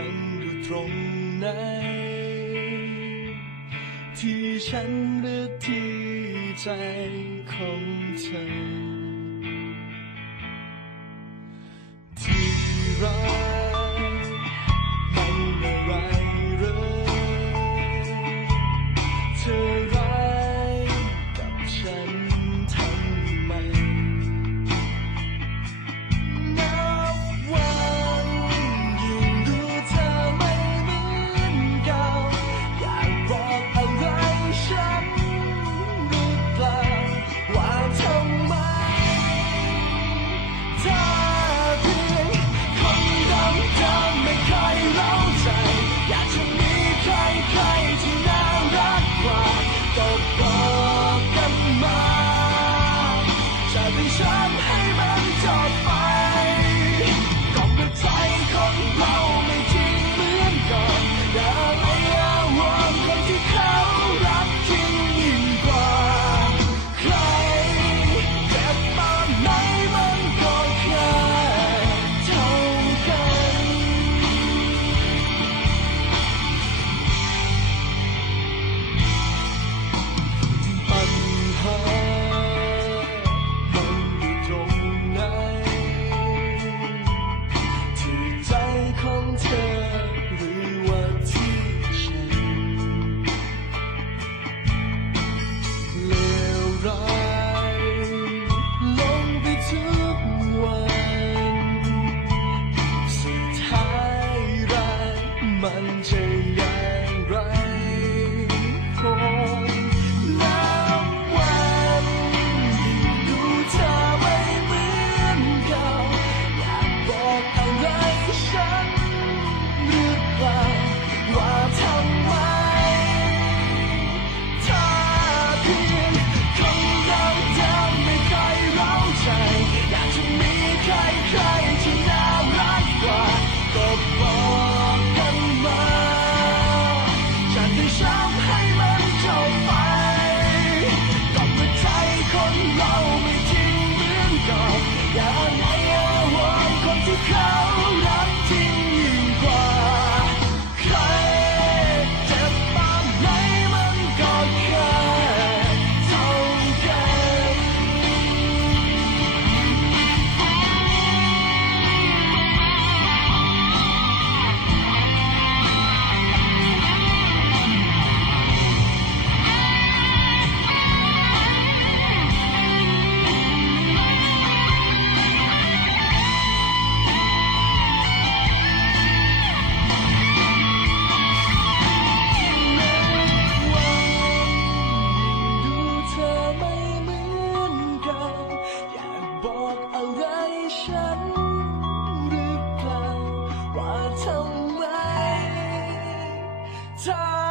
ังอยู่ตรงไหน ที่ฉันหรือที่ใจของเธอ 空อ อะไรฉันหรือเปล่าว่าทำไมเธอ